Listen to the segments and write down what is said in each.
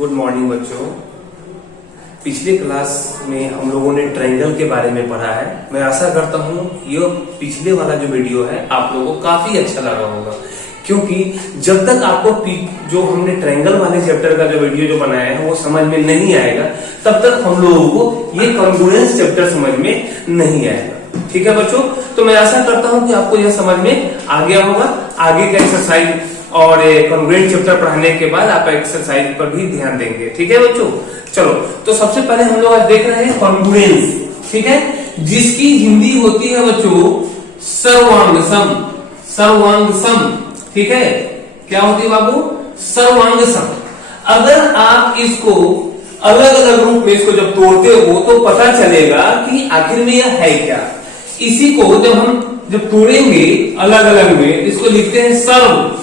Good morning बच्चों। पिछले class में हम लोगों ने ट्रायंगल के बारे में पढ़ा है। मैं आशा करता हूँ ये पिछले वाला जो वीडियो है आप लोगों को काफी अच्छा लगा होगा, क्योंकि जब तक आपको जो हमने ट्रायंगल वाले चैप्टर का जो वीडियो जो बनाया है वो समझ में नहीं आएगा, तब तक हम लोगों को ये कॉन्ग्रुएंस चैप्टर समझ में नहीं आएगा। ठीक है बच्चों, तो मैं आशा करता हूँ कि आपको यह समझ में आ गया होगा। आगे का एक्सरसाइज और कॉन्ग्रुएंस चैप्टर पढ़ाने के बाद आप एक्सरसाइज पर भी ध्यान देंगे। ठीक है बच्चों, चलो तो सबसे पहले हम लोग आज देख रहे हैं कॉन्ग्रुएंस। ठीक है, जिसकी हिंदी होती है बच्चों सर्वांग सम। सर्वांग सम, ठीक है, क्या होती है बाबू? सर्वांग सम। अगर आप इसको अलग अलग रूप में इसको जब तोड़ते हो तो पता चलेगा कि आखिर में यह है क्या। इसी को जब तोड़ेंगे अलग अलग में, इसको लिखते हैं सर्व,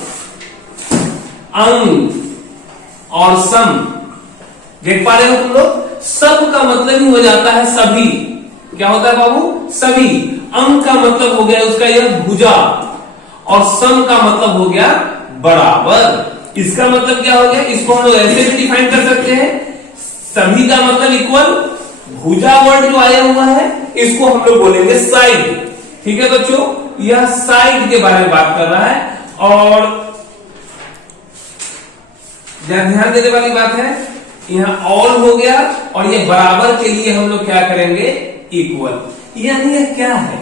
अंग और सम। देख पा रहे हो तुम लोग? सब का मतलब ही हो जाता है सभी। क्या होता है बाबू? सभी। अंग का मतलब हो गया उसका यह भुजा, और सम का मतलब हो गया बराबर। इसका मतलब क्या हो गया? इसको हम लोग ऐसे भी डिफाइन कर सकते हैं, सभी का मतलब इक्वल, भुजा वर्ड जो आया हुआ है इसको हम लोग बोलेंगे साइड। ठीक है बच्चों, यह साइड के बारे में बात कर रहा है। और ध्यान देने वाली बात है, यहाँ ऑल हो गया और ये बराबर के लिए हम लोग क्या करेंगे? इक्वल। यानी यह क्या है?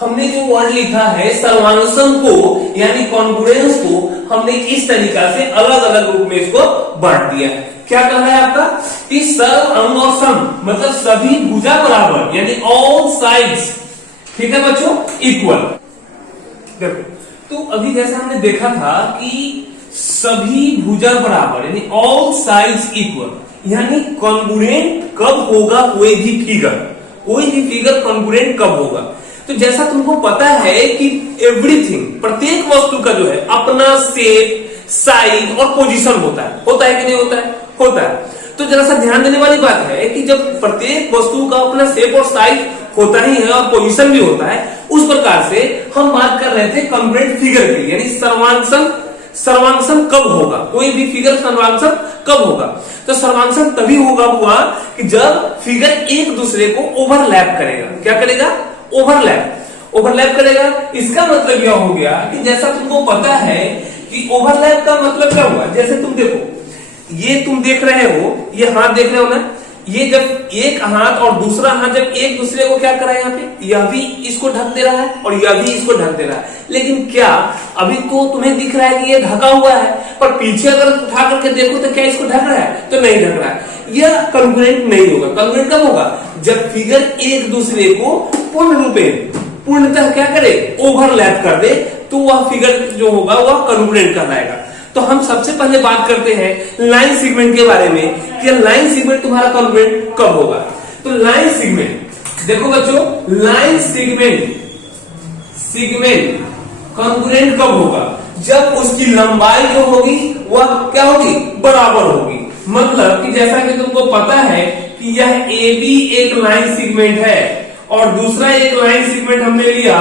हमने जो वर्ड लिखा है सर्वांगसम को यानी कॉन्ग्रुएंस को हमने इस तरीका से अलग अलग रूप में इसको बांट दिया है। क्या कह रहा है आपका कि सर्व, अंग और सम मतलब सभी भुजा बराबर, यानी ऑल साइड्स। ठीक है बच्चों, इक्वल। देखो तो अभी जैसा हमने देखा था कि सभी भुजा बराबर यानी ऑल साइड्स इक्वल, यानी कॉन्ग्रुएंट कब होगा? कोई भी फिगर कॉन्ग्रुएंट कब होगा? तो जैसा तुमको पता है कि एवरीथिंग, प्रत्येक वस्तु का जो है अपना शेप, साइज और पोजीशन होता है कि नहीं होता है? होता है। तो जरा सा ध्यान देने वाली बात है कि जब प्रत्येक वस्तु का अपना शेप और साइज होता ही है और पोजीशन भी होता है, उस प्रकार से हम बात कर रहे थे कॉन्ग्रुएंट फिगर की, यानी सर्वांगसम कब होगा? कोई भी फिगर सर्वांगसम कब होगा? तो सर्वांगसम तभी हुआ कि जब फिगर एक दूसरे को ओवरलैप करेगा। क्या करेगा? ओवरलैप करेगा। इसका मतलब यह हो गया कि जैसा तुमको पता है कि ओवरलैप का मतलब क्या हुआ? जैसे तुम देखो, ये तुम देख रहे हो, ये हाथ देख रहे हो ना, ये जब एक हाथ और दूसरा हाथ जब एक दूसरे को क्या कर रहा है, यहाँ पे यह भी इसको ढक दे रहा है और यह भी इसको ढक दे रहा है। लेकिन क्या अभी तो तुम्हें दिख रहा है कि ये ढका हुआ है, पर पीछे अगर उठा करके देखो तो क्या इसको ढक रहा है? तो नहीं ढक रहा है। यह कॉन्ग्रुएंट नहीं होगा। कॉन्ग्रुएंट कब होगा? जब फिगर एक दूसरे को पूर्णतः क्या करे? ओवरलैप कर दे, तो वह फिगर जो होगा वह कॉन्ग्रुएंट कहलाएगा। तो हम सबसे पहले बात करते हैं लाइन सेगमेंट के बारे में कि लाइन सेगमेंट तुम्हारा कॉन्ग्रुएंट कब होगा। तो लाइन सेगमेंट देखो बच्चों, लाइन सेगमेंट कॉन्ग्रुएंट कब होगा? जब उसकी लंबाई जो होगी वह क्या होगी? बराबर होगी। मतलब कि जैसा कि तुमको पता है कि यह AB एक लाइन सेगमेंट है और दूसरा एक लाइन सेगमेंट हमने लिया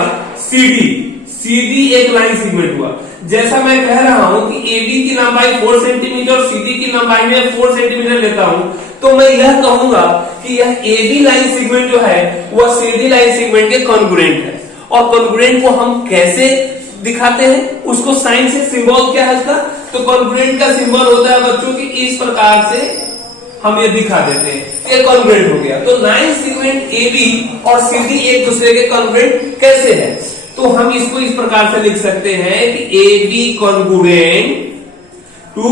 CD एक लाइन सेगमेंट हुआ। जैसा मैं कह रहा हूं कि AB की लंबाई 4 सेंटीमीटर और CD की लंबाई में 4 सेंटीमीटर लेता हूं, तो मैं यह कहूंगा कि यह AB लाइन सेगमेंट जो है वह CD लाइन सेगमेंट के कॉन्ग्रुएंट है। और कॉन्ग्रुएंट को हम कैसे दिखाते हैं? उसको साइन से सिंबल क्या है उसका? तो कॉन्ग्रुएंट का सिंबल होता है बच्चों की इस प्रकार से हम ये दिखा देते हैं, ये कॉन्ग्रुएंट हो गया। तो लाइन सेगमेंट AB और CD एक दूसरे के कॉन्ग्रुएंट कैसे है? तो हम इसको इस प्रकार से लिख सकते हैं कि AB कॉन्ग्रुएंट टू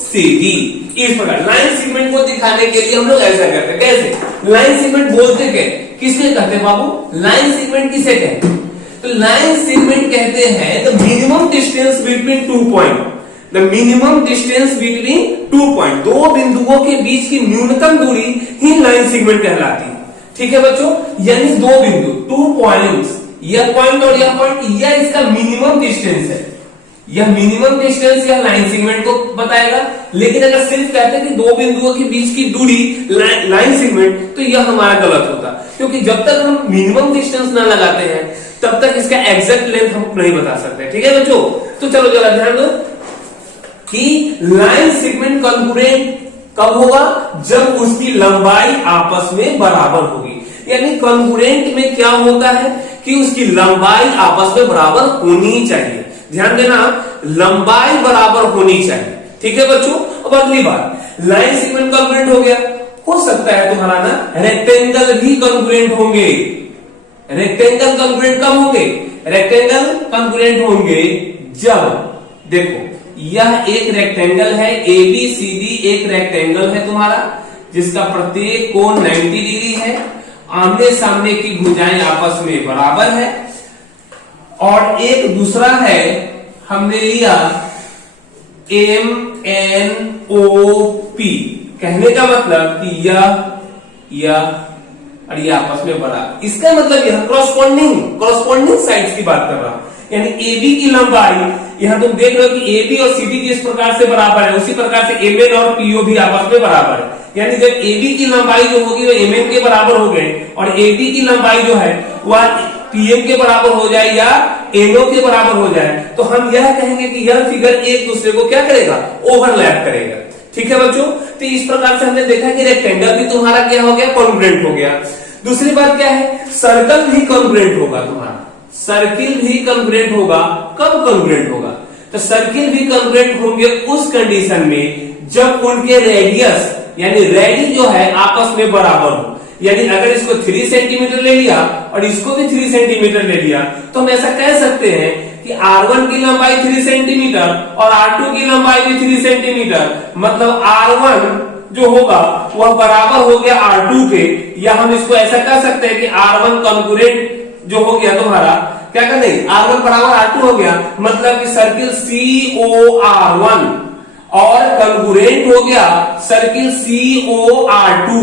CD। इस प्रकार लाइन सेगमेंट को दिखाने के लिए हम लोग ऐसा करते हैं। कैसे? लाइन सेगमेंट बोलते क्या? किसके कहते हैं बाबू? लाइन सेगमेंट किसे कहते हैं? तो लाइन सेगमेंट कहते हैं the minimum distance between 2 point. The minimum distance between 2 point, दो बिंदुओं के बीच की न्यूनतम दूरी ही लाइन सेगमेंट कहलाती है। ठीक है बच्चों, यानी दो बिंदु, 2 पॉइंट्स, यह पॉइंट और यह पॉइंट, यह इसका मिनिमम डिस्टेंस है। यह मिनिमम डिस्टेंस यह लाइन सेगमेंट को बताएगा। लेकिन अगर सिर्फ कहते हैं कि दो बिंदुओं के बीच की दूरी लाइन सेगमेंट, तो यह हमारा गलत होता, क्योंकि जब तक हम मिनिमम डिस्टेंस ना लगाते हैं तब तक इसका एग्जैक्ट लेंथ हम नहीं बता सकते। ठीक है बच्चों, तो चलो जरा ध्यान दो कि लाइन सेगमेंट कॉन्ग्रुएंट कब होगा? जब उसकी लंबाई आपस में बराबर होगी। यानी कॉन्ग्रुएंट में क्या होता है कि उसकी लंबाई आपस में बराबर होनी चाहिए। ध्यान देना, लंबाई बराबर होनी चाहिए। ठीक है बच्चों। अब अगली बात, लाइन सेगमेंट कॉन्ग्रुएंट हो गया। हो सकता है तुम्हारा ना रेक्टेंगल भी कॉन्ग्रुएंट होंगे। रेक्टेंगल कॉन्ग्रुएंट कब होंगे? रेक्टेंगल कॉन्ग्रुएंट होंगे जब, देखो यह एक रेक्टेंगल है, ABCD एक रेक्टेंगल है तुम्हारा, जिसका प्रत्येक कोण 90 डिग्री है, आमने सामने की भुजाएं आपस में बराबर है, और एक दूसरा है हमने लिया MNOP। कहने का मतलब कि यह और ये आपस में बराबर। इसका मतलब यह क्रॉसपॉन्डिंग साइड्स की बात कर रहा हूं। यानी AB की लंबाई, यहां तुम देख रहे हो कि AB और CD किस प्रकार से बराबर है, उसी प्रकार से MN और PO भी आपस में बराबर है। यानी जब AB की लंबाई जो होगी वो MN के बराबर हो गए, और AD की लंबाई जो है वह PM के बराबर हो जाए या NO के बराबर हो जाए, तो हम यह कहेंगे कि यह फिगर एक दूसरे को क्या करेगा? ओवरलैप करेगा। ठीक है बच्चों। तो इस प्रकार से हमने देखा कि रेक्टेंगल भी तुम्हारा क्या हो गया? कॉन्ग्रुएंट हो गया। दूसरी बात क्या है? सर्कल भी कॉन्ग्रुएंट होगा तुम्हारा। सर्किल भी कॉन्ग्रुएंट होगा। कब कॉन्ग्रुएंट होगा? तो सर्किल भी कॉन्ग्रुएंट होंगे उस कंडीशन में जब उनके रेडियस यानी रेडी जो है आपस में बराबर हो। यानी अगर इसको 3 सेंटीमीटर ले लिया और इसको भी 3 सेंटीमीटर ले लिया, तो हम ऐसा कह सकते हैं कि R1 की लंबाई 3 सेंटीमीटर और R2 की लंबाई भी 3 सेंटीमीटर, मतलब R1 जो होगा वह बराबर हो गया R2 के। या हम इसको ऐसा कह सकते हैं कि R1 कॉन्ग्रुएंट जो हो गया तुम्हारा, क्या कर देंगे? R1 बराबर R2 हो गया, मतलब कि सर्किल COR1 और कॉन्ग्रुएंट हो गया सर्किल COR2।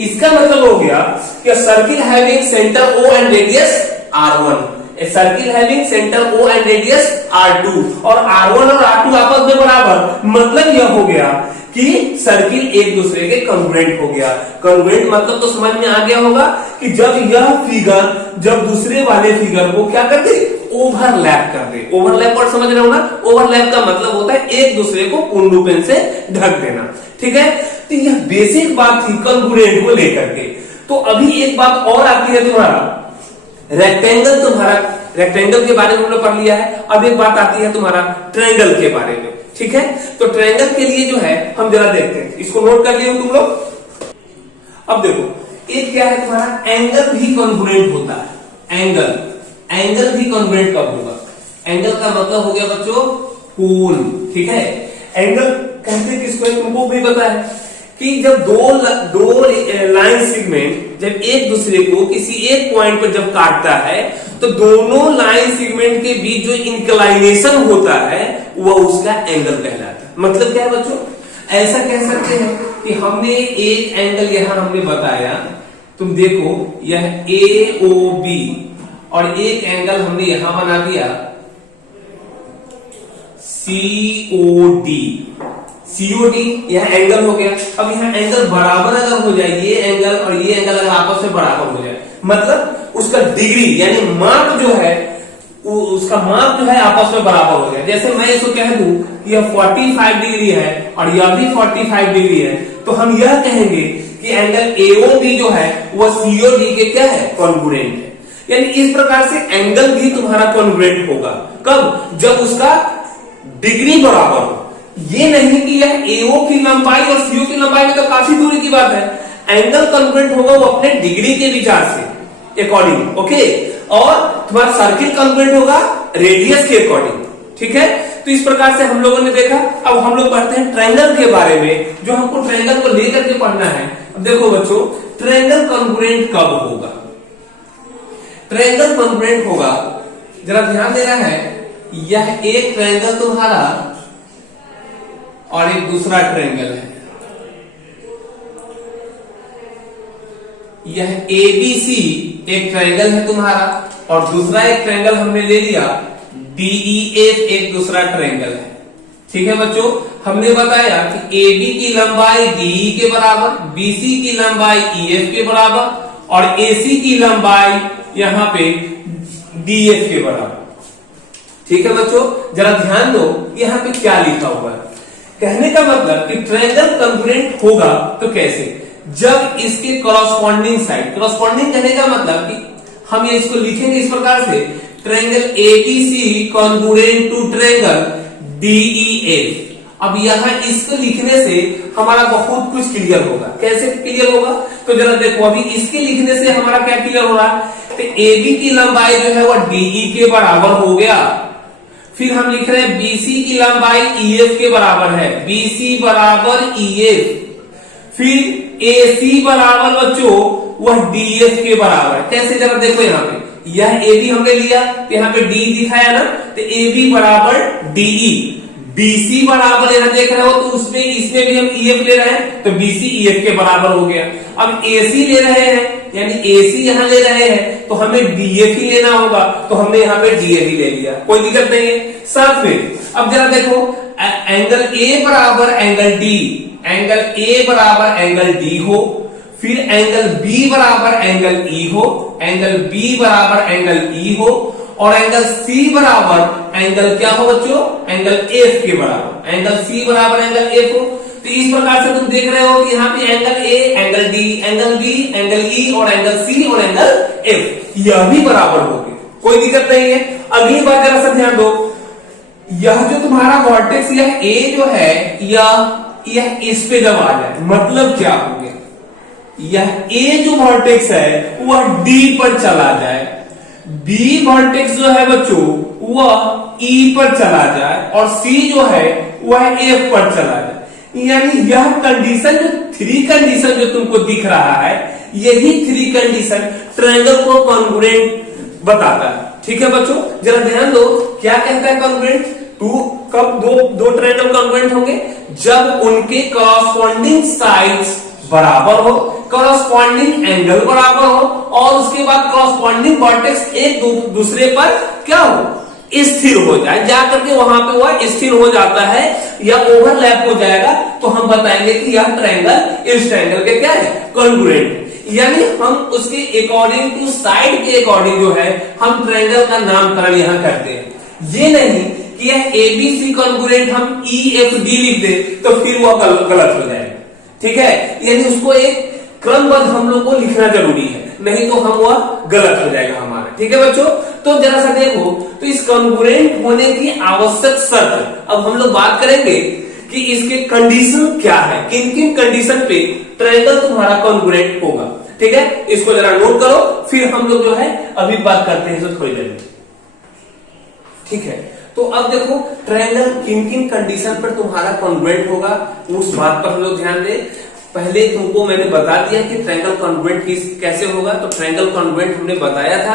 इसका मतलब हो गया कि circle having centre O and radius R1, a circle having centre O and radius R2, और R1 और R2 आपस में बराबर, मतलब यह हो गया कि सर्किल एक दूसरे के कॉन्ग्रुएंट हो गया। कॉन्ग्रुएंट मतलब तो समझ में आ गया होगा कि जब यह फिगर जब दूसरे वाले फिगर को क्या कर दे? ओवरलैप कर दे। ओवरलैप और समझ रहे हो ना? ओवरलैप का मतलब होता है एक दूसरे को पूर्ण रूप से ढक देना। ठीक है। तो यह बेसिक बात थी कॉन्ग्रुएंट को लेकर के। तो अभी एक बात और आती है तुम्हारा रेक्टेंगल। तुम्हारा रेक्टेंगल के बारे में हमने पढ़ लिया है। अब एक बात आती है तुम्हारा ट्रायंगल के बारे में। ठीक है। तो ट्रायंगल के लिए जो है हम जरा देखते हैं, इसको नोट कर लिए हो तुम लोग। अब देखो एक क्या है तुम्हारा, एंगल भी कॉन्ग्रुएंट होता है। एंगल भी कॉन्ग्रुएंट कब होगा? एंगल का मतलब हो गया बच्चों कोण। ठीक है। एंगल कहते किसको? तुमको भी पता है कि जब दो लाइन सेगमेंट जब एक दूसरे को किसी एक पॉइंट पर जब काटता है, तो दोनों लाइन सेगमेंट के बीच जो इंक्लाइनेशन होता है वह उसका एंगल कहलाता है। मतलब क्या है बच्चों? ऐसा कह सकते हैं कि हमने एक एंगल यहां हमने बताया, तुम देखो यह AOB, और एक एंगल हमने यहां बना दिया COD, यह एंगल हो गया। अब यह एंगल बराबर अगर हो जाए, ये एंगल और ये एंगल अगर आपस में बराबर हो जाए, मतलब उसका डिग्री यानी माप जो है उसका माप जो है आपस में बराबर हो जाए। जैसे मैं इसको कह दूं कि यह 45 डिग्री है और यह भी 45 डिग्री है, तो हम यह कहेंगे कि एंगल AOB जो है वह COD के क्या है? कॉन्ग्रुएंट है। यानी इस प्रकार से एंगल भी तुम्हारा कॉन्ग्रुएंट होगा। कब? जब उसका डिग्री बराबर हो। ये नहीं कि यह AO की लंबाई और CO की लंबाई में तो काफी दूरी की बात है। एंगल कॉन्ग्रुएंट होगा वो अपने डिग्री के विचार से अकॉर्डिंग। ओके। और तुम्हारा सर्किल कॉन्ग्रुएंट होगा रेडियस के अकॉर्डिंग। ठीक है। तो इस प्रकार से हम लोगों ने देखा। अब हम लोग पढ़ते हैं ट्रायंगल के बारे में, जो हमको ट्रायंगल को लेकर के पढ़ना है। अब देखो बच्चों, ट्रायंगल कॉन्ग्रुएंट कब होगा? ट्रायंगल कॉन्ग्रुएंट होगा, जरा ध्यान देना है, यह एक ट्रायंगल तुम्हारा और एक दूसरा ट्रायंगल है। यह ABC एक ट्रायंगल है तुम्हारा, और दूसरा एक ट्रायंगल हमने ले लिया DEF, एक दूसरा ट्रायंगल है। ठीक है बच्चों। हमने बताया कि AB की लंबाई DE के बराबर, BC की लंबाई EF के बराबर और AC की लंबाई यहां पे DF के बराबर। ठीक है बच्चों। जरा ध्यान दो यहां पे क्या लिखा हुआ है। कहने का मतलब कि ट्रायंगल कॉन्ग्रुएंट होगा तो कैसे, जब इसके कॉरस्पॉन्डिंग साइड, कॉरस्पॉन्डिंग कहने का मतलब कि हम ये इसको लिखेंगे इस प्रकार से, triangle ABC congruent to triangle DEF. अब यहां इसको लिखने से हमारा बहुत कुछ क्लियर होगा। कैसे क्लियर होगा, तो जरा देखो, अभी इसके लिखने से हमारा क्या क्लियर हो रहा है, तो AB की लंबाई जो है वह DE के बराबर हो गया। फिर हम लिख रहे हैं BC की लंबाई EF के बराबर है, BC बराबर EF। फिर AC बराबर बच्चों वह DF के बराबर। कैसे, जरा देखो यहाँ पे, यह AB हमने लिया तो यहाँ पे D दिखाया ना, तो AB बराबर DE, BC बराबर यहाँ देख रहे हो तो उसमें इसमें भी हम EF ले रहे हैं तो BC EF के बराबर हो गया। अब AC ले रहे हैं यानी AC यहाँ ले रहे हैं तो हमें DF ही लेना होगा, तो हमने यहाँ पे DF ही ले लिया, कोई दिक्कत नहीं है। साथ में अब जरा देखो, एंगल A बराबर एंगल D, एंगल A बराबर एंगल D हो, फिर एंगल B बराबर एंगल E हो, एंगल B बराबर एंगल E हो, और एंगल C बराबर एंगल क्या हो बच्चों, एंगल F के बराबर, एंगल C बराबर एंगल F हो। तो इस प्रकार से तुम देख रहे हो कि यहाँ पे angle A, angle D, angle B, angle E और एंगल C और एंगल F यह भी बराबर हो गए, कोई दिक्कत नहीं है। अगली बात जरा सा ध्यान दो, यह जो तुम्हारा वर्टेक्स यह A जो है यह इस पे जब आ जाए मतलब क्या हो गया, यह A जो वर्टेक्स है वह D पर चला जाए, B वर्टेक्स जो है बच्चों वह E पर चला जाए और C जो है वह F पर चला जाए। यानी यह कंडीशन जो थ्री कंडीशन जो तुमको दिख रहा है, यही थ्री कंडीशन ट्रायंगल को कॉन्ग्रुएंट बताता है। ठीक है बच्चों, जरा ध्यान दो, क्या कहता है कॉन्ग्रुएंट, कब दो ट्रायंगल कॉन्ग्रुएंट होंगे, जब उनके कॉरस्पॉन्डिंग साइड्स बराबर हो, कॉरस्पॉन्डिंग एंगल बराबर हो और उसके बाद कॉरस्पॉन्डिंग वर्टेक्स एक दूसरे पर क्या हो, स्थिर हो जाए, जाकर के वहां पे वह स्थिर हो जाता है या ओवरलैप हो जाएगा, तो हम बताएंगे कि यह ट्रायंगल इस ट्रायंगल के क्या है, कॉन्ग्रुएंट। यानी हम उसके अकॉर्डिंग टू साइड के अकॉर्डिंग जो है हम ट्रायंगल का नामकरण यहां करते हैं। ये नहीं कि यह ABC कॉन्ग्रुएंट हम EFD लिख दे तो फिर वह गलत हो जाएगा। ठीक है, यानी उसको एक क्रमबद्ध हम लोग को लिखना जरूरी है, नहीं तो हम वह गलत हो जाएगा हमारा। ठीक है बच्चों, तो जरा सा देखो, तो इस कॉन्ग्रुएंट होने की आवश्यक शर्त अब हम लोग बात करेंगे कि इसके कंडीशन क्या है, किन किन कंडीशन पे ट्रायंगल तुम्हारा कॉन्ग्रुएंट होगा। ठीक है, इसको जरा नोट करो, फिर हम लोग जो है अभी बात करते हैं थोड़ी देर में। ठीक है, तो अब देखो ट्रायंगल किन किन कंडीशन पर तुम्हारा कॉन्ग्रुएंट होगा, उस बात पर हम लोग ध्यान दें। पहले तुमको मैंने बता दिया कि ट्रायंगल कॉन्ग्रुएंट कैसे होगा, तो ट्रायंगल कॉन्ग्रुएंट हमने बताया था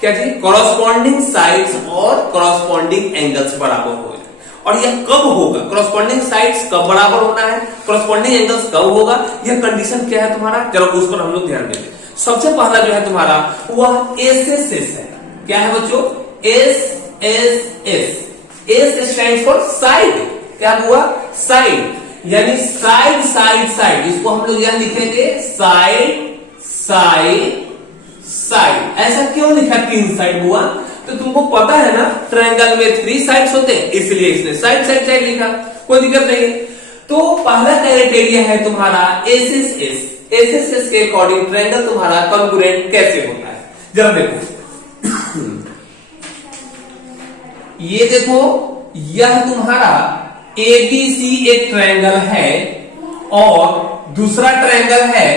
क्या जी, कॉरस्पॉन्डिंग साइड्स और कॉरस्पॉन्डिंग एंगल्स बराबर हो जाए। और यह कब होगा, कॉरस्पॉन्डिंग साइड्स कब बराबर होना है, कॉरस्पॉन्डिंग एंगल्स कब होगा, यह कंडीशन क्या है तुम्हारा, जरा उस पर हम लोग ध्यान देंगे। सबसे पहला जो है तुम्हारा वह SSS है। क्या है बच्चों, SSS, S stand for side, क्या हुआ, साइड, यानी साइड साइड साइड, इसको हम लोग यहां लिखेंगे साइड साइड साइड। ऐसा क्यों लिखा, तीन साइड हुआ, तो तुमको पता है ना ट्रायंगल में 3 साइड्स होते हैं, इसलिए इसने साइड साइड साइड लिखा, कोई दिक्कत नहीं है। तो पहला क्राइटेरिया है तुम्हारा SSS। SSS के अकॉर्डिंग ट्रायंगल तुम्हारा कॉन्ग्रुएंट कैसे होता है, जरा देखो। ये देखो, यह तुम्हारा ABC एक ट्रायंगल है और दूसरा ट्रायंगल है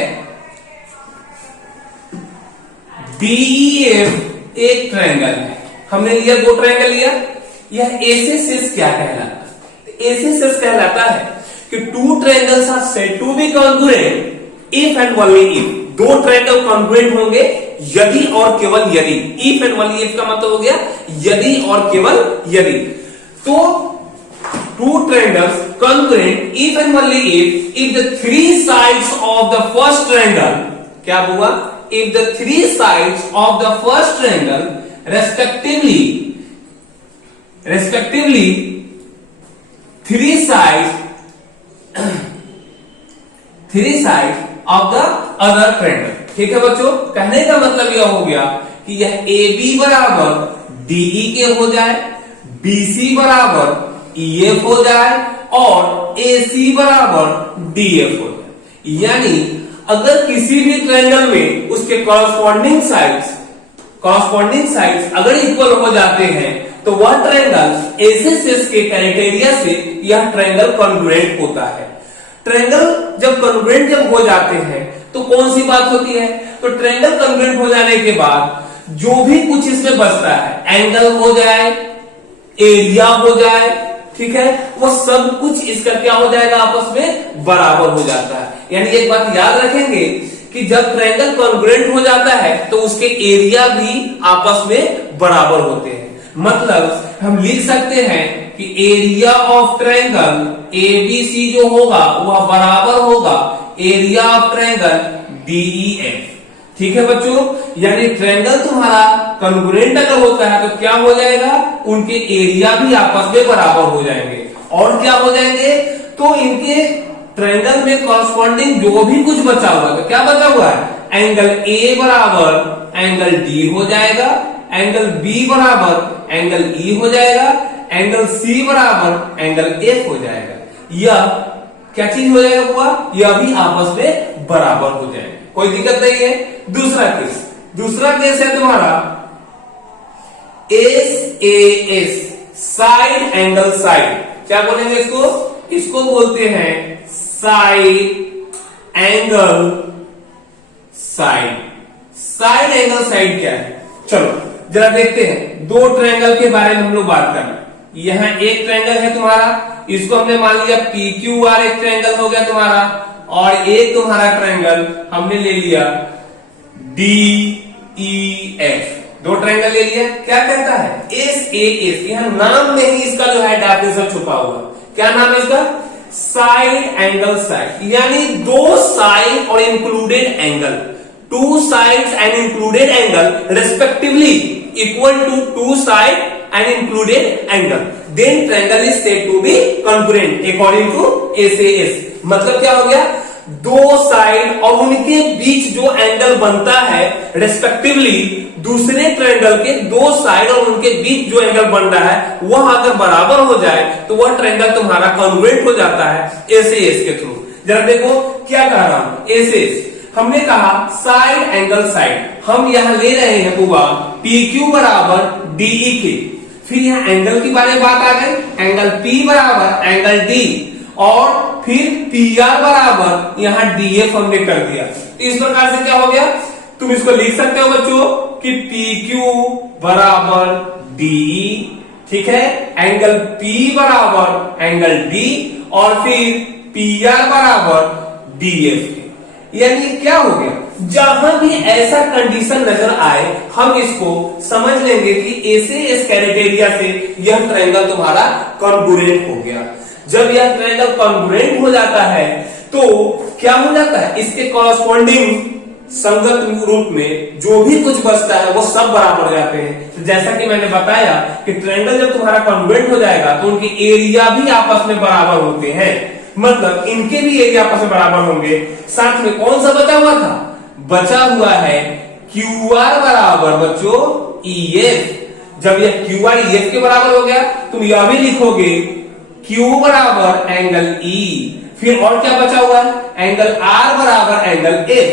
DEF एक ट्रायंगल है। हमने लिया, दो ट्रायंगल लिया। यह SSS क्या कहलाता है, SSS कहलाता है कि two triangles are said to be congruent if and only if, दो ट्रायंगल कॉन्ग्रुएंट होंगे यदि और केवल यदि, इफ एंड ओनली इफ का मतलब हो गया यदि और केवल यदि। तो two triangles congruent if and only if the three sides of the first triangle, क्या हुआ, if the three sides of the first triangle respectively three sides of the other triangle। ठीक है बच्चों, कहने का मतलब यह हो गया कि यह AB बराबर DE के हो जाए, BC बराबर EF हो जाए और AC बराबर DF हो जाए। यानी अगर किसी भी ट्रायंगल में उसके कॉरस्पॉन्डिंग साइड्स अगर इक्वल हो जाते हैं तो वह ट्रायंगल एसएसएस के क्राइटेरिया से यह ट्रायंगल कॉन्ग्रुएंट होता है। ट्रायंगल जब कॉन्ग्रुएंट हो जाते हैं तो कौन सी बात होती है, तो ट्रायंगल कॉन्ग्रुएंट हो जाने के बाद जो भी कुछ इसमें बचता है, एंगल हो जाए, एरिया हो जाए, ठीक है, वो सब कुछ इसका क्या हो जाएगा, आपस में बराबर हो जाता है। यानी एक बात याद रखेंगे कि जब ट्रायंगल कॉन्ग्रुएंट हो जाता है तो उसके एरिया भी आपस में बराबर होते हैं। मतलब हम लिख सकते हैं कि एरिया ऑफ ट्रायंगल एबीसी जो होगा वह बराबर होगा एरिया ऑफ ट्रायंगल डीईएफ। ठीक है बच्चों, यानी ट्रायंगल तुम्हारा कॉन्ग्रुएंट अगर होता है तो क्या हो जाएगा, उनके एरिया भी आपस में बराबर हो जाएंगे। और क्या हो जाएंगे, तो इनके ट्रायंगल में कॉरस्पॉन्डिंग जो भी कुछ बचा हुआ है, तो क्या बचा हुआ है, एंगल ए बराबर एंगल डी हो जाएगा, एंगल बी बराबर एंगल ई हो जाएगा, एंगल सी बराबर एंगल एफ हो जाएगा। यह क्या चीज हो जाएगा हुआ, यह भी आपस में बराबर हो जाएगा, कोई दिक्कत नहीं है। दूसरा केस है तुम्हारा S A S, side angle side. क्या बोलेंगे इसको बोलते हैं side angle side. Side angle side क्या है, चलो जरा देखते हैं। दो ट्रायंगल के बारे में हम लोग बात करें। यहां एक ट्रायंगल है तुम्हारा, इसको हमने मान लिया PQR एक ट्रायंगल हो गया तुम्हारा, और एक तुम्हारा ट्रायंगल हमने ले लिया DEF। दो ट्रायंगल ले लिया। क्या कहता है, SAS, यहां नाम में ही इसका जो है डेफिनेशन छुपा हुआ। क्या नाम है इसका, साइड एंगल साइड, यानी दो साइड और included angle, two sides and included angle respectively equal to two side and included angle, then triangle is said to be congruent according to SAS। मतलब क्या हो गया, दो साइड और उनके बीच जो एंगल बनता है रेस्पेक्टिवली दूसरे ट्रायंगल के दो साइड और उनके बीच जो एंगल बन रहा है वह अगर बराबर हो जाए तो वह ट्रायंगल तुम्हारा कॉन्ग्रुएंट हो जाता है SAS के थ्रू। जरा देखो क्या कह रहा हूं, SAS हमने कहा साइड एंगल साइड, हम यहां ले रहे हैं हुआ PQ बराबर DE के। फिर यहां एंगल की बारे में बात आ गई, एंगल P बराबर एंगल D, और फिर PR बराबर यहां DF हमने कर दिया। तो इस प्रकार से क्या हो गया, तुम इसको लिख सकते हो बच्चों कि PQ बराबर DE, ठीक है, एंगल P बराबर एंगल D, और फिर PR बराबर DF। यानी क्या हो गया, जहां भी ऐसा कंडीशन नजर आए हम इसको समझ लेंगे कि SAS क्राइटेरिया से यह ट्रायंगल तुम्हारा कॉन्ग्रुएंट हो गया। जब यह ट्रायंगल कॉन्ग्रुएंट हो जाता है तो क्या हो जाता है, इसके कॉरस्पॉन्डिंग संगत रूप में जो भी कुछ बचता है वो सब बराबर हो जाते हैं। तो जैसा कि मैंने बताया कि ट्रायंगल जब तुम्हारा कॉन्ग्रुएंट हो जाएगा तो उनके एरिया भी आपस में बराबर होते हैं, मतलब इनके भी एरिया आपस में बराबर होंगे। साथ में कौन सा बचा हुआ था, बचा हुआ है QR बराबर बच्चों EF। जब यह QR EF के बराबर हो गया तुम यह भी लिखोगे Q बराबर एंगल E, फिर और क्या बचा हुआ है, एंगल R बराबर एंगल F,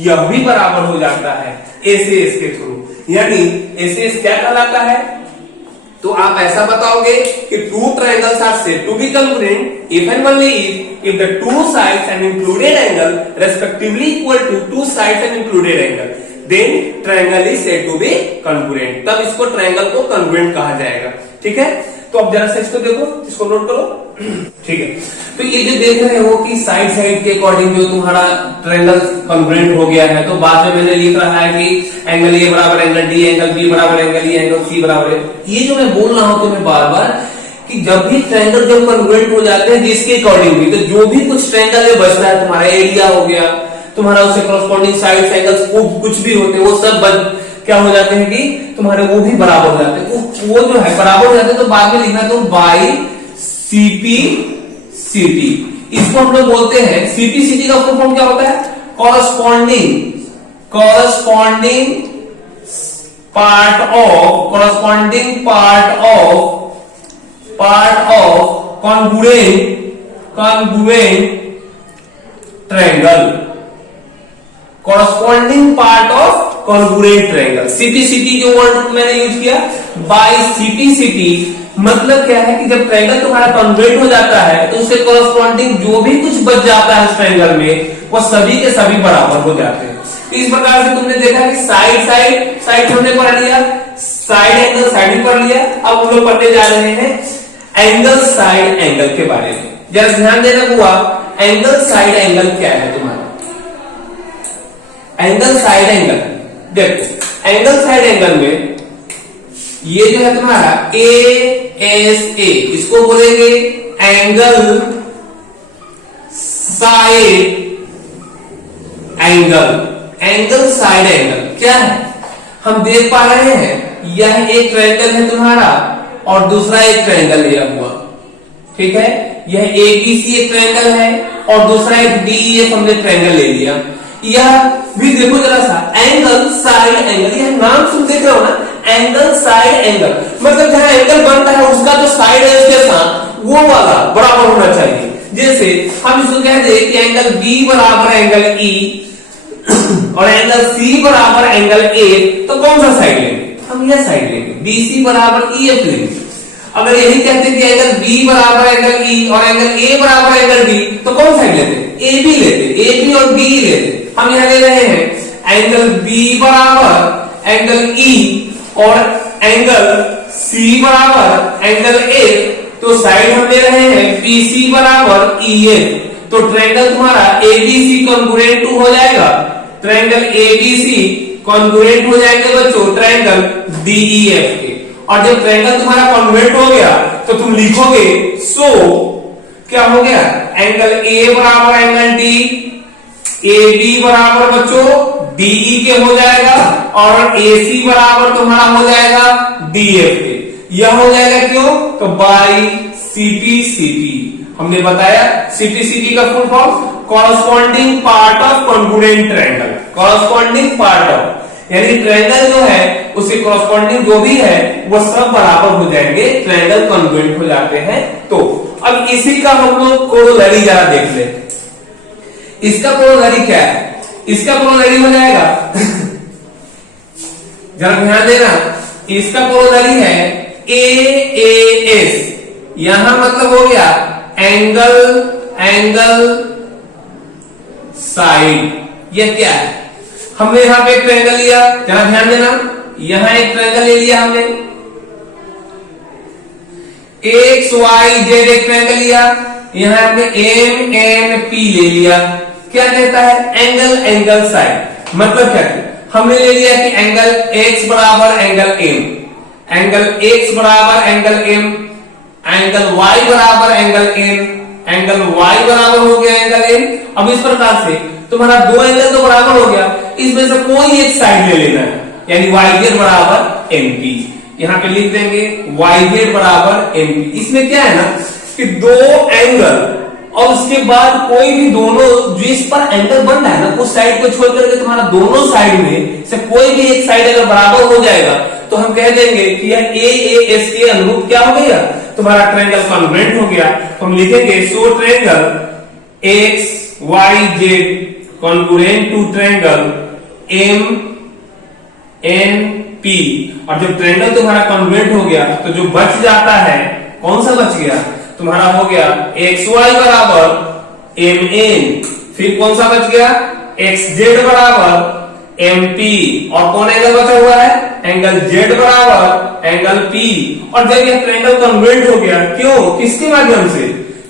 यह भी बराबर हो जाता है SAS के थ्रू। यानी SAS क्या कहलाता है, तो आप ऐसा बताओगे कि two triangles are said to be congruent if and only if the two sides and included angle respectively equal to two sides and included angle, then triangle is said to be congruent। तब इसको triangle को congruent कहा जाएगा। ठीक है, तो अब जरा से इसको देखो, इसको नोट करो। ठीक है, तो ये जो देख रहे हो कि साइड के अकॉर्डिंग जो तुम्हारा ट्रायंगल कॉन्ग्रुएंट हो गया है, तो बाद में मैंने लिख रहा है कि एंगल ए बराबर एंगल डी, एंगल बी बराबर एंगल ई, एंगल सी बराबर है। ये जो मैं बोल रहा हूं तुम्हें बार बार कि जब भी ट्रायंगल जब कॉन्ग्रुएंट हो जाते हैं जिसके अकॉर्डिंग भी, तो जो भी कुछ ट्रायंगल में बचता है, तुम्हारा एरिया हो गया, तुम्हारा उससे कॉरस्पॉन्डिंग साइड एंगल्स कुछ भी होते हैं, वो सब क्या हो जाते हैं कि तुम्हारे वो भी बराबर हो जाते हैं। वो जो है बराबर हो जाते हैं, तो बाद में लिखना तो बाई CPCT, इसको हम लोग बोलते हैं। CPCT का फुल फॉर्म क्या होता है, corresponding part of congruent triangle, corresponding part of congruent triangle. CPCT जो वर्ड मैंने यूज किया, बाय सीपीसीटी मतलब क्या है कि जब ट्रायंगल तुम्हारा कॉन्ग्रुएंट हो जाता है तो उससे कॉरस्पॉन्डिंग जो भी कुछ बच जाता है उस ट्रायंगल में वो सभी के सभी बराबर हो जाते हैं। इस प्रकार से तुमने देखा कि साइड हमने पढ़ लिया, साइड एंगल साइड पढ़ लिया। अब हम लोग पढ़ने जा रहे हैं एंगल साइड एंगल के बारे में। जरा ध्यान देना हुआ, एंगल साइड एंगल क्या है तुम्हारा? एंगल साइड एंगल देखो, एंगल साइड एंगल में ये जो है तुम्हारा ASA, इसको बोलेंगे angle side angle. Angle side angle क्या है? हम देख पा रहे हैं यह एक ट्रायंगल है तुम्हारा और दूसरा एक ट्रायंगल लिया हुआ, ठीक है। यह ABC एक ट्रायंगल है और दूसरा एक DEF हमने ट्रायंगल ले लिया। यह भी देखो जरा सा, एंगल साइड एंगल, यह नाम सुन देख रहे हो ना, एंगल साइड एंगल मतलब जहां एंगल बनता है उसका जो साइड है उसके साथ वो वाला बराबर होना चाहिए। जैसे हम इसको कह दे कि एंगल B बराबर एंगल E और एंगल C बराबर एंगल A, तो कौन सा साइड लेंगे? हम यह साइड लेंगे, BC बराबर EF लेंगे। अगर यही कहते कि एंगल B बराबर एंगल E और एंगल A बराबर एंगल D, तो कौन साइड लेते? AB लेते, AB और B लेते। हम यहां ले रहे हैं एंगल B बराबर एंगल E और एंगल C बराबर एंगल A, तो साइड हम ले रहे हैं BC बराबर EF। तो ट्रायंगल तुम्हारा ABC कॉन्ग्रुएंट टू हो जाएगा, ट्रायंगल ABC कॉन्ग्रुएंट हो जाएंगे बच्चों ट्रायंगल DEF के। और जब ट्रायंगल तुम्हारा कॉन्ग्रुएंट हो गया तो तुम लिखोगे सो क्या हो गया, एंगल A बराबर एंगल D, AB बराबर बच्चों DE के हो जाएगा और AC बराबर तुम्हारा हो जाएगा DF के। यह हो जाएगा क्यों? तो बाय CPCT हमने बताया, CPCT का full form corresponding part of congruent triangle. Corresponding part of यानी ट्रायंगल जो है उसके कॉरस्पॉन्डिंग जो भी है वो सब बराबर हो जाएंगे, ट्रायंगल कॉन्ग्रुएंट हो जाते हैं। तो अब इसी का हम लोग कोरोलरी जरा देख ले। इसका कोरोलरी क्या है? इसका कोरोलरी हो जाएगा जरा ध्यान देना, इसका कोरोलरी है AAS। यहां मतलब हो गया एंगल साइड। यह क्या है? हमने यहां पे एक ट्रायंगल लिया, जरा ध्यान देना, यहां एक ट्रायंगल ले लिया हमने, XYZ एक ट्रायंगल लिया, यहां हमने MNP ले लिया। क्या कहता है? Angle side. मतलब क्या है? हमने ले लिया कि एंगल X बराबर एंगल M, एंगल X बराबर एंगल M, एंगल Y बराबर एंगल M, एंगल Y बराबर हो गया एंगल M। अब इस प्रकार से तुम्हारा दो एंगल तो बराबर हो गया, इसमें से कोई एक साइड ले लेना है, यानी YZ बराबर MP। यहां पे लिख देंगे YZ बराबर MP। इसमें क्या है ना कि दो एंगल और उसके बाद कोई भी दोनों जिस पर एंगल बन रहा है ना उस साइड को छोड़ करके तुम्हारा दोनों साइड में से कोई भी एक साइड अगर बराबर हो जाएगा तो हम कह देंगे कि यह AAS के अनुरूप क्या हो गया, तुम्हारा ट्रायंगल कॉन्ग्रुएंट हो गया। तो हम लिखेंगे so triangle XYZ congruent to triangle MNP। और जब ट्रायंगल तुम्हारा कॉन्ग्रुएंट हो गया तो जो बच जाता है, कौन सा बच गया? तुम्हारा हो गया XY बराबर MN, फिर कौन सा बच गया? XZ बराबर MP, और कौन एंगल बचा हुआ है? एंगल Z बराबर एंगल P। और जब यह ट्रायंगल कॉन्ग्रुएंट हो गया, क्यों? किसके माध्यम से?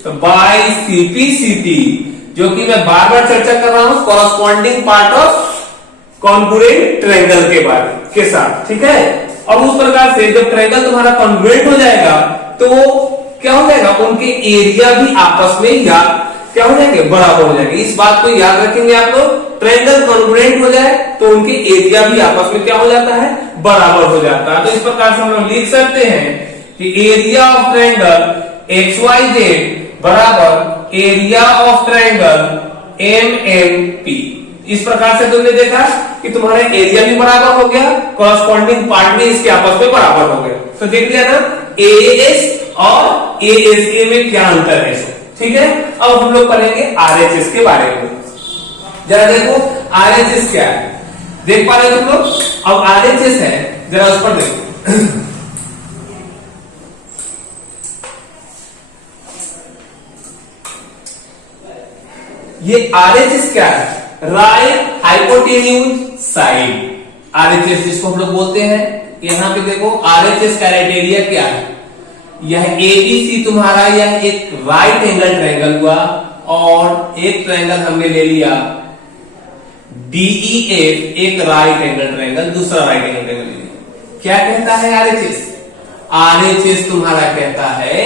तो बाय CPCT, जो कि मैं बार बार चर्चा कर रहा हूं, corresponding part of congruent triangle के बारे के साथ, ठीक है। और उस प्रकार से जब ट्रायंगल तुम्हारा कॉन्ग्रुएंट हो जाएगा तो क्या हो जाएगा, उनके एरिया भी आपस में या क्या हो जाएंगे, बराबर हो जाएंगे। इस बात को याद रखेंगे आप लोग, ट्रायंगल कॉन्ग्रुएंट हो जाए तो उनके एरिया भी आपस में क्या हो जाता है, बराबर हो जाता है। तो इस प्रकार से हम लोग लिख सकते हैं कि एरिया ऑफ ट्रायंगल XYZ बराबर एरिया ऑफ ट्रायंगल MNP। इस प्रकार से तुमने देखा कि तुम्हारा एरिया भी बराबर हो गया, कॉरस्पॉन्डिंग पार्ट भी इसके आपस में बराबर हो गया। तो देख लिया ना एएस और एएसए में क्या अंतर है। ठीक है, अब हम लोग पढ़ेंगे आरएचएस के बारे में। जरा देखो आरएचएस क्या है, देख पा रहे हो तुम लोग। अब आरएचएस है, जरा उस पर देखो। ये आरएचएस क्या है, राइट हाइपोटेन्यूज साइड। आरएचएस जिसको हम लोग बोलते हैं, यहां पे देखो आरएचएस क्राइटेरिया क्या है। यह एबीसी तुम्हारा यह एक राइट एंगल ट्रायंगल हुआ और एक ट्रायंगल हमने ले लिया डीईएफ, एक राइट एंगल ट्रायंगल, दूसरा राइट एंगल ट्रायंगल ले लिया। क्या कहता है आरएचएस? आरएचएस तुम्हारा कहता है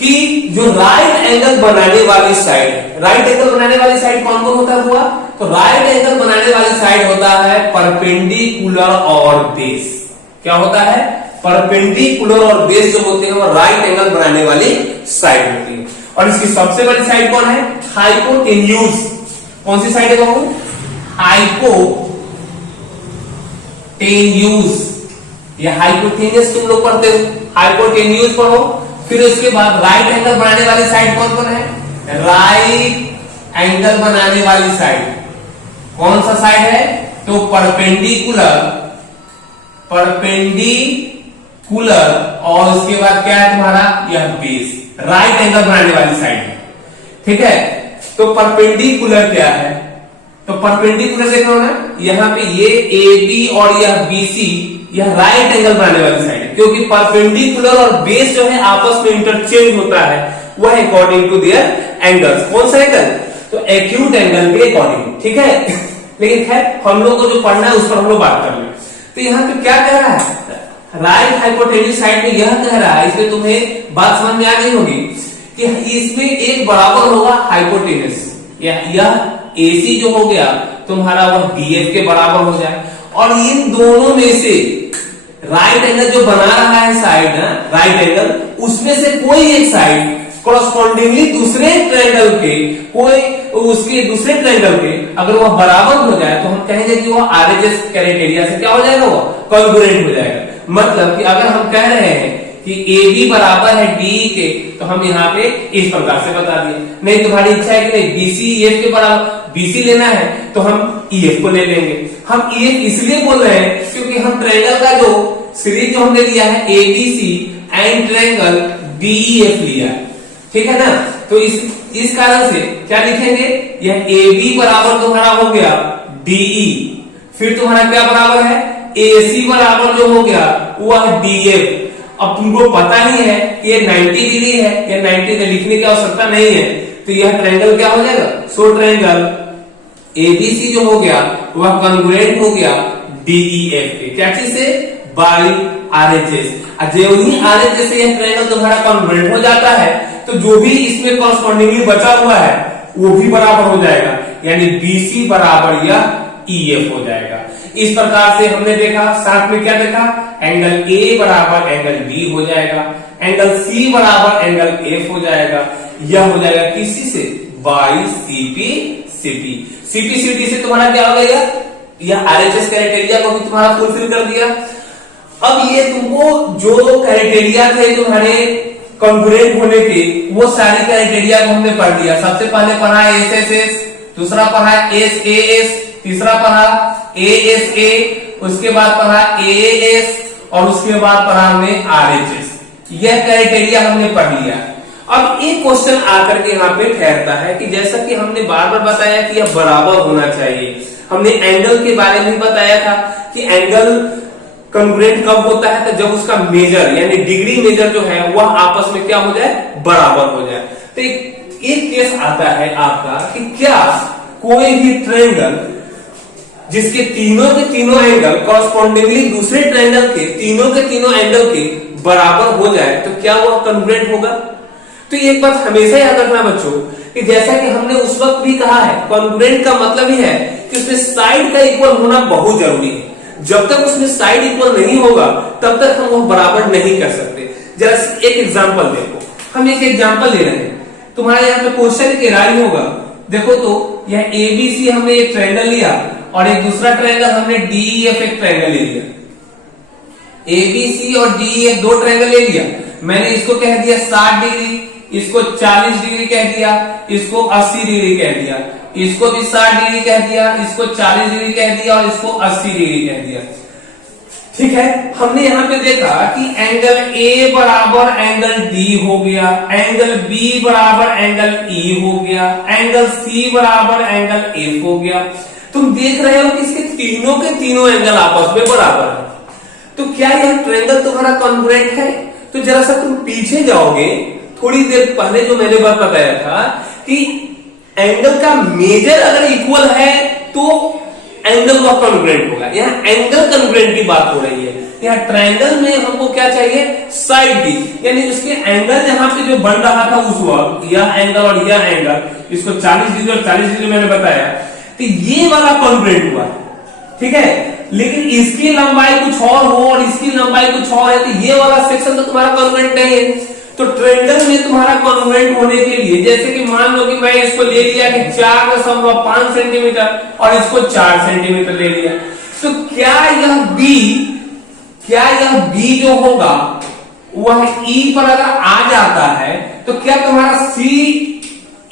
कि जो राइट एंगल बनाने वाली साइड है, राइट एंगल बनाने वाली साइड कौन कौन होता हुआ? तो राइट एंगल बनाने वाली साइड होता है परपेंडिकुलर और बेस। क्या होता है? परपेंडिकुलर और बेस जो होते हैं वो राइट एंगल बनाने वाली साइड होती है। और इसकी सबसे बड़ी साइड कौन है? हाइपोटेन्यूज। कौन सी साइड है बाबू? हाइपोटेन्यूज। ये हाइपोटेन्यूज तुम लोग पढ़ते हो, हाइपोटेन्यूज पढ़ो। फिर उसके बाद राइट एंगल बनाने वाली साइड कौन कौन है? राइट एंगल बनाने वाली साइड कौन सा साइड है? तो परपेंडिकुलर और उसके बाद क्या है तुम्हारा? यह बेस, राइट एंगल बनाने वाली साइड है। ठीक है, तो परपेंडिकुलर क्या है? तो परपेंडिकुलर देखो ना, यहां पे ये ए बी और यह बीसी, यह राइट एंगल बनाने वाली साइड है, क्योंकि परपेंडिकुलर और बेस जो है आपस में इंटरचेंज होता है, वह अकॉर्डिंग टू देयर एंगल्स। कौन सा एंगल? तो एक्यूट एंगल के अकॉर्डिंग। ठीक है, लेकिन खैर हम लोग को जो पढ़ना है उस पर हम लोग बात कर लें। तो यहाँ पे क्या कह रहा है? राइट हाइपोटेन्यूज साइड में यह कह रहा है, इसमें तुम्हें बात समझ में आ गई होगी कि इसमें एक बराबर होगा हाइपोटेन्यूज, यह एसी जो हो गया तुम्हारा वह बीएफ के बराबर हो जाए, और इन दोनों में से राइट एंगल जो बना रहा है साइड ना, राइट एंगल, उसमें से कोई एक साइड कॉरस्पॉन्डिंगली दूसरे ट्रायंगल के, कोई उसके दूसरे ट्रायंगल के अगर वह बराबर हो जाए तो हम कहेंगे कि वह आरएचएस क्राइटेरिया से क्या हो जाएगा? वह कॉन्ग्रुएंट हो जाएगा। मतलब कि अगर हम कह रहे हैं कि ए बी बराबर है डी के, तो हम यहाँ पे इस प्रकार से बता दिए। नहीं तुम्हारी इच्छा है कि नहीं बीसी ईएफ के बराबर बीसी लेना है, तो हम ईएफ को ले लेंगे। हम ईएफ इसलिए बोल रहे हैं क्योंकि हम ट्रायंगल का जो सीरीज जो हमने लिया है एबीसी एंड ट्रायंगल डीईएफ लिया है। ठीक है ना, तो इस कारण से क्या लिखेंगे? यह ए बी बराबर तुम्हारा हो गया डीई, फिर तुम्हारा क्या बराबर है? एसी बराबर जो हो गया वह डीएफ। अब तुमको पता ही है कि ये 90 डिग्री है, ये 90 से लिखने की आवश्यकता नहीं है, तो यह ट्रायंगल क्या हो जाएगा? सो ट्रायंगल एबीसी जो हो गया वह कॉन्ग्रुएंट हो गया डीईएफ के। क्या चीज से? By RHS. जो ही आरएचएस से यह ट्रायंगल तुम्हारा कॉन्ग्रुएंट हो जाता है, तो जो भी इसमें कॉरस्पॉन्डिंगली बचा हुआ है वो भी बराबर हो जाएगा, यानी बीसी बराबर या ईएफ हो जाएगा। इस प्रकार से हमने देखा, साथ में क्या देखा? एंगल ए बराबर एंगल बी हो जाएगा, एंगल सी बराबर एंगल एफ हो जाएगा। यह हो जाएगा किसी से? बाई सीपी सीटी। सीपी सीटी से तुम्हारा क्या हो गया? यह आरएचएस क्राइटेरिया को भी तुम्हारा फुलफिल कर दिया। अब ये तुमको जो क्राइटेरिया थे तुम्हारे कॉन्ग्रुएंट होने के, वो सारी क्राइटेरिया को हमने पढ़ लिया। सबसे पहले पढ़ा एसएसएस, दूसरा पढ़ा एसएएस, तीसरा पढ़ा एएसए, उसके बाद पढ़ा एएएस और उसके बाद पढ़ा हमने आरएचएस। यह क्राइटेरिया हमने पढ़ लिया। अब एक क्वेश्चन आकर के यहाँ पे ठहरता है कि जैसा कि हमने बार बार बताया कि यह बराबर होना चाहिए, हमने एंगल के बारे में बताया था कि एंगल कॉन्ग्रुएंट कब होता है? तो जब उसका मेजर यानी डिग्री मेजर जो है वह आपस में क्या हो जाए? बराबर हो जाए। तो एक केस आता है आपका कि क्या कोई भी ट्रायंगल जिसके तीनों के तीनों एंगल कॉरस्पॉन्डिंगली दूसरे ट्रायंगल के तीनों एंगल के बराबर हो जाए तो क्या वह कॉन्ग्रुएंट होगा? तो एक बात हमेशा याद रखना बच्चों कि जैसा कि हमने उस वक्त भी कहा है, कॉन्ग्रुएंट का मतलब ही है कि उसमें साइड का इक्वल होना बहुत जरूरी है। जब तक उसमें साइड इक्वल नहीं होगा तब तक हम वो बराबर नहीं कर सकते। जरा एक एग्जांपल देखो, हम एक एग्जांपल ले रहे हैं, तुम्हारे यहाँ पे क्वेश्चन के राइट होगा। देखो तो यह एबीसी हमने एक ट्रायंगल लिया और एक दूसरा ट्रायंगल हमने डीईएफ एक ट्रायंगल ले लिया। ABC और DEF दो ट्रायंगल ले लिया, मैंने इसको कह दिया 60 डिग्री, इसको 40 डिग्री कह दिया, इसको 80 डिग्री कह दिया, इसको भी 60 डिग्री कह दिया, इसको 40 डिग्री कह दिया और इसको 80 डिग्री कह दिया। ठीक है, हमने यहां पे देखा कि एंगल A बराबर एंगल D हो गया, एंगल B बराबर एंगल E हो गया, एंगल C बराबर एंगल F हो गया। तुम देख रहे हो कि इसके तीनों के तीनों एंगल आपस में बराबर है। तो क्या यह ट्रायंगल तुम्हारा कॉन्ग्रुएंट है? तो जरा सा तुम पीछे जाओगे, थोड़ी देर पहले जो मैंने बात बताया था कि एंगल का मेजर अगर इक्वल है तो एंगल का कॉन्ग्रुएंट होगा। यहाँ एंगल कॉन्ग्रुएंट की बात हो रही है। यहाँ ट्रायंगल में हमको क्या चाहिए? साइड की, यानी उसके एंगल जहां पे जो बन रहा था उस वक्त, यह एंगल और यह एंगल, इसको 40 डिग्री और 40 डिग्री मैंने बताया, तो ये वाला कॉन्ग्रुएंट हुआ। ठीक है, लेकिन इसकी लंबाई कुछ और हो और इसकी लंबाई कुछ और है, तो ये वाला सेक्शन तो तुम्हारा कॉन्ग्रुएंट नहीं है। तो ट्रायंगल में तुम्हारा कॉन्ग्रुएंट होने के लिए, जैसे कि मान लो कि मैं इसको ले लिया कि 4.5 सेंटीमीटर और इसको 4 सेंटीमीटर ले लिया, तो क्या यह बी जो होगा वह E पर अगर आ जाता है तो क्या तुम्हारा C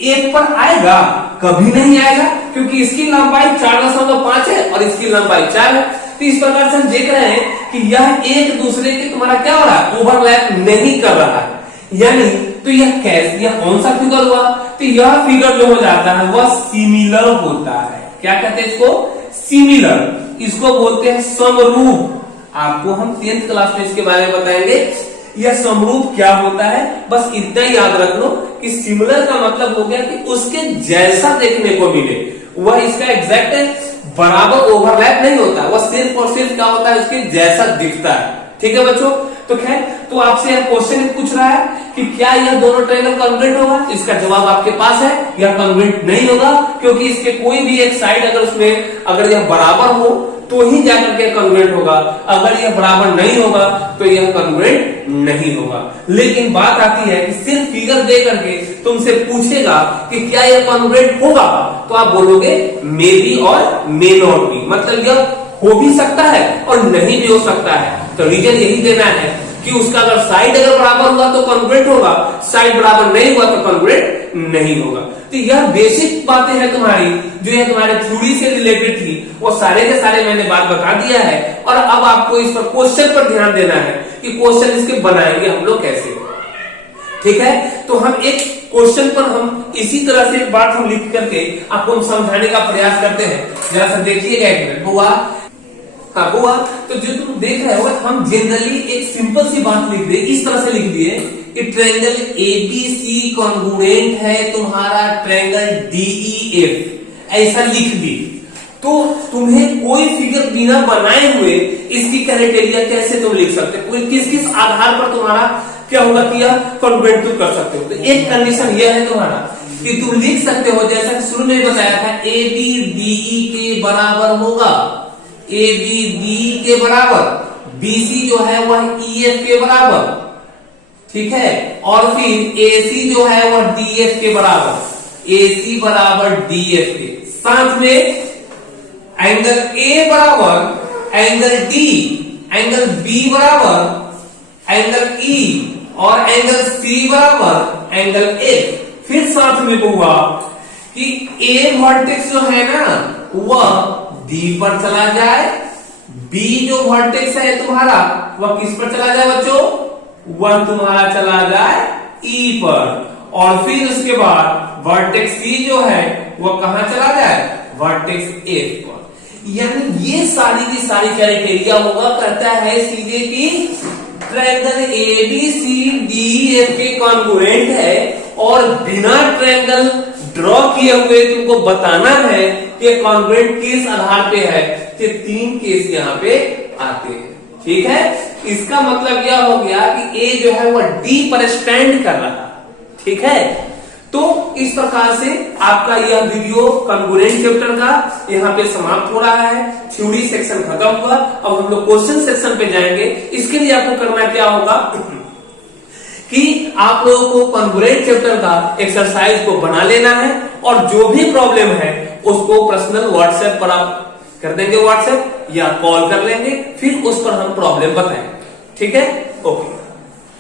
1 पर आएगा? कभी नहीं आएगा, क्योंकि इसकी लंबाई 4.5 है और इसकी लंबाई 4 है। तो इस प्रकार से हम देख रहे हैं कि यह एक दूसरे के तुम्हारा क्या हो रहा है? ओवरलैप नहीं कर रहा है। यानी तो यह कौन सा फिगर हुआ? तो यह फिगर जो हो जाता है वह सिमिलर होता है। क्या कहते हैं इसको? सिमिलर। इसको बोलते हैं समरूप। आपको हम 10th क्लास में इसके बारे में बताएंगे। यह समरूप क्या होता है, बस इतना याद रख लो कि सिमिलर का मतलब हो गया कि उसके जैसा देखने को मिले। वह इसका एग्जैक्ट बराबर ओवरलैप नहीं होता, वह सिर्फ और सिर्फ क्या होता है? उसके जैसा दिखता है। ठीक है बच्चों, तो खैर, तो आपसे यह क्वेश्चन पूछ रहा है कि क्या यह दोनों ट्रायंगल कॉन्ग्रुएंट होगा? इसका जवाब आपके पास है, यह कॉन्ग्रुएंट नहीं होगा, क्योंकि इसके कोई भी एक साइड अगर उसमें अगर यह बराबर हो तो ही जाकर के कॉन्ग्रुएंट होगा, अगर यह बराबर नहीं होगा तो यह कॉन्ग्रुएंट नहीं होगा। लेकिन बात आती है कि सिर्फ फिगर दे करके तुमसे पूछेगा कि क्या यह कॉन्ग्रुएंट होगा, तो आप बोलोगे मे बी और मे नॉट बी, मतलब यह हो भी सकता है और नहीं भी हो सकता है। तो रीजन यही देना है कि उसका अगर साइड अगर बराबर हुआ तो कॉन्ग्रुएंट होगा, साइड बराबर नहीं हुआ तो कॉन्ग्रुएंट नहीं होगा। तो यह बेसिक बातें हैं तुम्हारी, जो है तुम्हारे थ्योरी से रिलेटेड थी, वो सारे के सारे मैंने बात बता दिया है। और अब आपको इस पर क्वेश्चन पर ध्यान देना है कि क्वेश्चन इसके बनाएंगे हम लोग कैसे। ठीक है, तो हम एक क्वेश्चन पर हम इसी तरह से एक बात हम लिख करके आपको हम समझाने का प्रयास करते हैं। जरा सा देखिएगा एक मिनट। हुआ तो जो तुम देख रहे हो, हम जनरली एक सिंपल सी बात लिख दे, इस तरह से लिख दिए कि ट्रायंगल ABC कॉन्ग्रुएंट है तुम्हारा ट्रायंगल DEF, ऐसा लिख दी। तो तुम्हें कोई फिगर बिना बनाए हुए इसकी क्राइटेरिया कैसे तुम लिख सकते हो? किस किस आधार पर तुम्हारा क्या होगा कि यह कॉन्ग्रुएंट तुम कर सकते हो? तो एक कंडीशन यह है तुम्हारा कि तुम लिख सकते हो, जैसा शुरू में बताया था, AB DE के बराबर होगा, AB DE के बराबर, BC जो है वह EF के बराबर। ठीक है, और फिर AC जो है वह DF के बराबर, AC बराबर DF के। साथ में एंगल A बराबर एंगल D, एंगल B बराबर एंगल E और एंगल C बराबर एंगल F। फिर साथ में हुआ कि A वर्टेक्स जो है ना वह D पर चला जाए, B जो वर्टेक्स है तुम्हारा वह किस पर चला जाए बच्चों? वह तुम्हारा चला जाए E पर, और फिर उसके बाद वर्टेक्स C जो है वह कहां चला जाए? वर्टेक्स F पर। यानी ये सारी की सारी क्राइटेरिया होगा करता है सीधे की ट्रायंगल ABCDEF के कॉन्ग्रुएंट है, और बिना ट्रायंगल ड्रॉ किए हुए तुमको बताना है कि कॉन्ग्रुएंट किस आधार पे है। कि 3 केस यहाँ पे आते हैं। ठीक है, इसका मतलब यह हो गया कि A जो है वह D पर स्टैंड कर रहा। ठीक है, तो इस प्रकार से आपका यह वीडियो कॉन्ग्रुएंट चैप्टर का यहाँ पे समाप्त हो रहा है। थ्योरी सेक्शन खत्म हुआ, अब हम लोग क्वेश्चन सेक्शन पे जाएंगे। इसके लिए आपको करना क्या होगा कि आप लोगों को कॉन्ग्रुएंट चैप्टर का एक्सरसाइज को बना लेना है, और जो भी प्रॉब्लम है उसको पर्सनल व्हाट्सएप पर आप कर देंगे, व्हाट्सएप या कॉल कर लेंगे, फिर उस पर हम प्रॉब्लम बताएंगे। ठीक है, ओके।